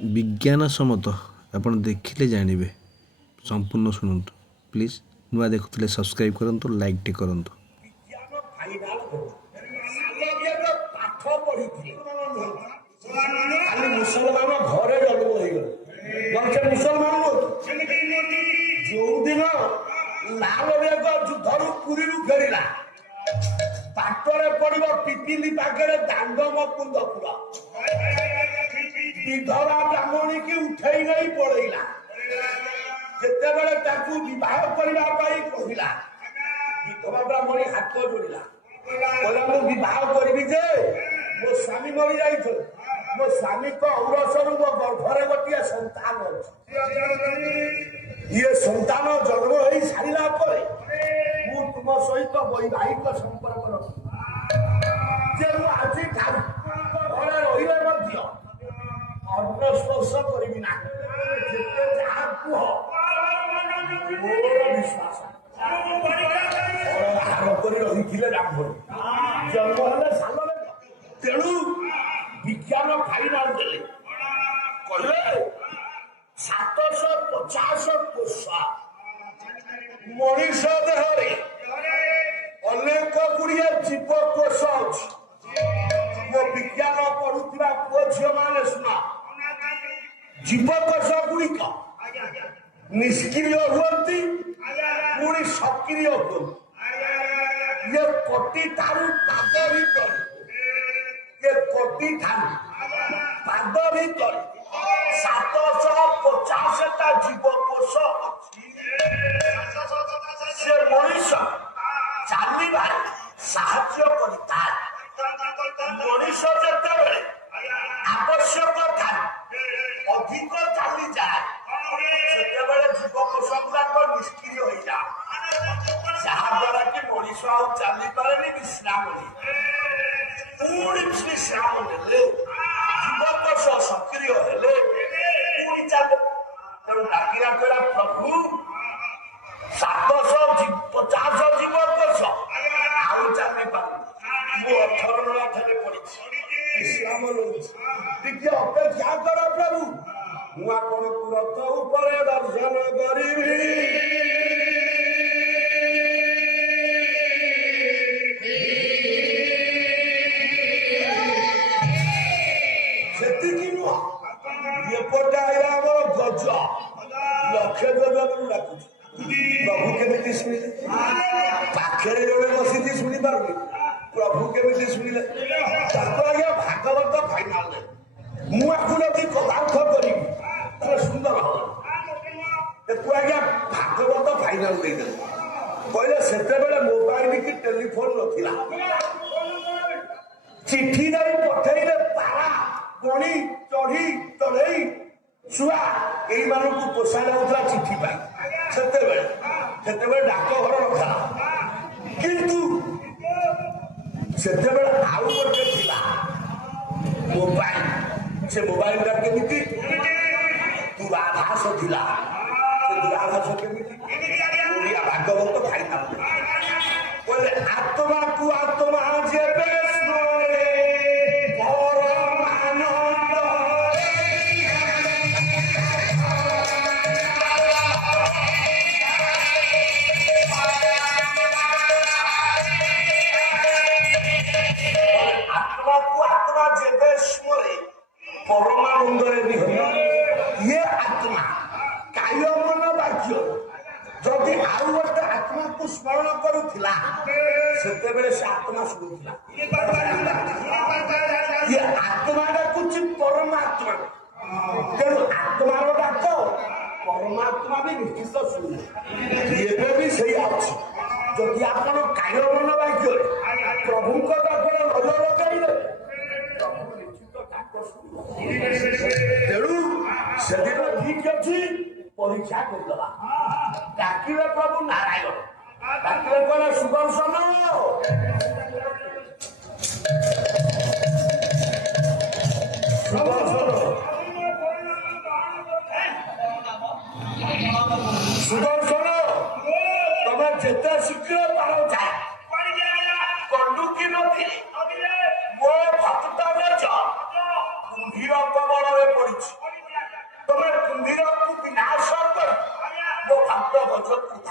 विज्ञान सम्मत ଆପଣ ଦେଖିଲେ ଜାଣିବେ। संपूर्ण ଶୁଣନ୍ତୁ ପ୍ଲିଜ୍। ନୂଆ ଦେଖୁଥିଲେ ସବସ୍କ୍ରାଇବ୍ କରନ୍ତୁ, ଲାଇକ୍ଟେ କରନ୍ତୁ। ପାଠ ପଢିଥିଲେ ଖାଲି ମୁସଲମାନ ଘରେ ଜନ୍ମ ହେଇଗଲେ ମୁସଲମାନ ଯୋଉଦିନ ଲାଲବେଗ ଯୁଦ୍ଧରୁ ପୁରୀରୁ ଫେରିଲା ବାଟରେ ପଡିବ ପିପିଲି ପାଖରେ ଦାଣ୍ଡ ମୁକୁନ୍ଦପୁର ବିଧବା ବ୍ରାହ୍ମଣୀକି ଉଠେଇ ନେଇ ପଳେଇଲା। ଯେତେବେଳେ ତାକୁ ବିବାହ କରିବା ପାଇଁ କହିଲା ବିଧବା ବ୍ରାହ୍ମଣୀ ହାତ ଯୋଡ଼ିଲା, କହିଲା ମୁଁ ବିବାହ କରିବି ଯେ ମୋ ସ୍ୱାମୀ ମରି ଯାଇଥିଲେ, ମୋ ସ୍ୱାମୀଙ୍କ ଔରସରୁ ମୋ ଗର୍ଭରେ ଗୋଟିଏ ସନ୍ତାନ ଅଛି। ଇଏ ସନ୍ତାନ ଜନ୍ମ ହେଇ ସାରିଲା ପରେ ମୁଁ ତୁମ ସହିତ ବୈବାହିକ ସମ୍ପର୍କ ରଖିବି। ଯେ ମୁଁ ଆଜି ଘରେ ରହିଲେ ମଧ୍ୟ ଅନ୍ନ ସ୍ପର୍ଶ କରିବି ନାହିଁ। ଯେତେ ଯାହା କୁହ ମୋର ବିଶ୍ୱାସ। ଆହାର କରି ରହିଥିଲେ ବ୍ରାହ୍ମଣୀ, ଜନ୍ମ ହେଲେ ସାଲରେ। ତେଣୁ ବିଜ୍ଞାନ ଫାଇନାଲ ଦେଲେ, କହିଲେ 750 କୋଷ ମଣିଷ ଦେହରେ ଅନେକ ଗୁଡ଼ିଏ ଜୀବକୋଷ ଅଛି। ମୋ ବିଜ୍ଞାନ ପଢୁଥିବା ପୁଅ ଝିଅ ମାନେ ଶୁଣ, ଜୀବକୋଷ ଗୁଡ଼ିକ ନିଷ୍କ୍ରିୟ ହୁଅନ୍ତି, ପୁଣି ସକ୍ରିୟ ହୁଅନ୍ତି। ଇଏ କୋଟି ଠାରୁ ପାଦ ଭିତରେ, ଇଏ କୋଟି ଠାରୁ ପାଦ ଭିତରେ 750ଟା ଜୀବକୋଷ ଅଛି। ସେ ମଣିଷ ଚାଲିବାରେ ସାହାଯ୍ୟ କରିଥାଏ। ମଣିଷ ଯେତେବେଳେ ଆବଶ୍ୟକ ଥାଏ ଅଧିକ ଚାଲିଯାଏ, ସେତେବେଳେ ଜୀବକୋଷ ଗୁଡାକ ନିଷ୍କ୍ରିୟ ହୋଇଯାଏ, ଯାହାଦ୍ୱାରା କି ମଣିଷ ଆଉ ଚାଲିପାରେନି, ବିଶ୍ରାମ ନିଏ। ପୁଣି ବିଶ୍ରାମ ନେଲେ ଜୀବକୋଷ ସକ୍ରିୟ ହେଲେ ପୁଣି ଚାଲେ। ତେଣୁ ଡାକିଲା କହିଲା ପ୍ରଭୁ 750 ଜୀବକୋଷ ଆଉ ଚାଲିପାରୁନି, ମୁଁ 18 ଲାଖରେ ପଡିଛି, ବିଶ୍ରାମ ନେଉଛି। ଟିକେ ଅପେକ୍ଷା କର ପ୍ରଭୁ, ମୁଁ ଆପଣଙ୍କୁ ରଥ ଉପରେ ଦର୍ଶନ କରିବି। ସେତିକି ନୁହଁ, ଏପଟେ ଆଇଲା ଆମର ଗଜ, ଲକ୍ଷେ ଗଜରୁ ଡାକୁଛି। ପ୍ରଭୁ କେମିତି ଶୁଣିଲେ? ପାଖରେ ଜଣେ ବସିଛି ଶୁଣି ପାରୁନି, ପ୍ରଭୁ କେମିତି ଶୁଣିଲେ? ତାକୁ ଆଜ୍ଞା ଭାଗବତ ଫାଇନାଲ। ମୁଁ ଆକୁ ଯଦି କଥାର୍ଥ କରିବି ସୁନ୍ଦର ହବ। ତାକୁ ଆଜ୍ଞା ଭାଗବତ ଫାଇନାଲ ଦେଇଦେଲେ। କହିଲେ ସେତେବେଳେ ମୋବାଇଲ କି ଟେଲିଫୋନ ନଥିଲା, ଚିଠି ଦେଇ ପଠେଇଲେ ପାରା, ଗଣି, ଚଢି, ଚଢେଇ, ଛୁଆ ଏଇମାନଙ୍କୁ ପୋଷା ଯାଉଥିଲା ଚିଠି ପାଇଁ। ସେତେବେଳେ ଡାକଘର ନଥିଲା, କିନ୍ତୁ ସେତେବେଳେ ଆଉ ଗୋଟେ ଥିଲା ମୋବାଇଲ। ସେ ମୋବାଇଲଟା କେମିତି ଦୂରାଭାଷ ଥିଲା। ସେ ଦୂରାଭାଷ କେମିତି? ଓଡ଼ିଆ ଭାଗବତ ଫାଇନାଲ। କହିଲେ ଆତ୍ମାକୁ ଆତ୍ମା ଯେବେ ପରମାନନ୍ଦରେ ବିହୀନ ଇଏ ଆତ୍ମା କାୟ ମନ ବାକ୍ୟ ଯଦି ଆଉ ଗୋଟେ ଆତ୍ମାକୁ ସ୍ମରଣ କରୁଥିଲା, ସେତେବେଳେ ସେ ଆତ୍ମା ଶୁଣୁଥିଲା। ଇଏ ଆତ୍ମା ଡାକୁଛି ପରମାତ୍ମା। ତେଣୁ ଆତ୍ମାର ଡାକ ପରମାତ୍ମା ବି ନିଶ୍ଚିତ ଶୁଣିବେ। ଏବେ ବି ସେଇଆ ଅଛି। ଯଦି ଆପଣ କାୟ ମନ ବାକ୍ୟରେ ପ୍ରଭୁଙ୍କ ଡାକରେ ନଜର ଲଗାଇଲେ, ତେଣୁ ସେଦିନ ଠିକ ଅଛି, ପରୀକ୍ଷା କରିଦେବା। ଡାକିଲେ ପ୍ରଭୁ ନାରାୟଣ, ଡାକିଲେ କହିଲେ ସୁଦର୍ଶନ। ସୁଦର୍ଶନ ତମେ ଯେତେ ଶୀଘ୍ର ପାର ଯାଏ, କଣ୍ଡୁକି ନଥିଲେ ମୋ ଭକ୍ତ କୁମ୍ଭୀର କବଳରେ ପଡିଛି। ମନ୍ତ୍ର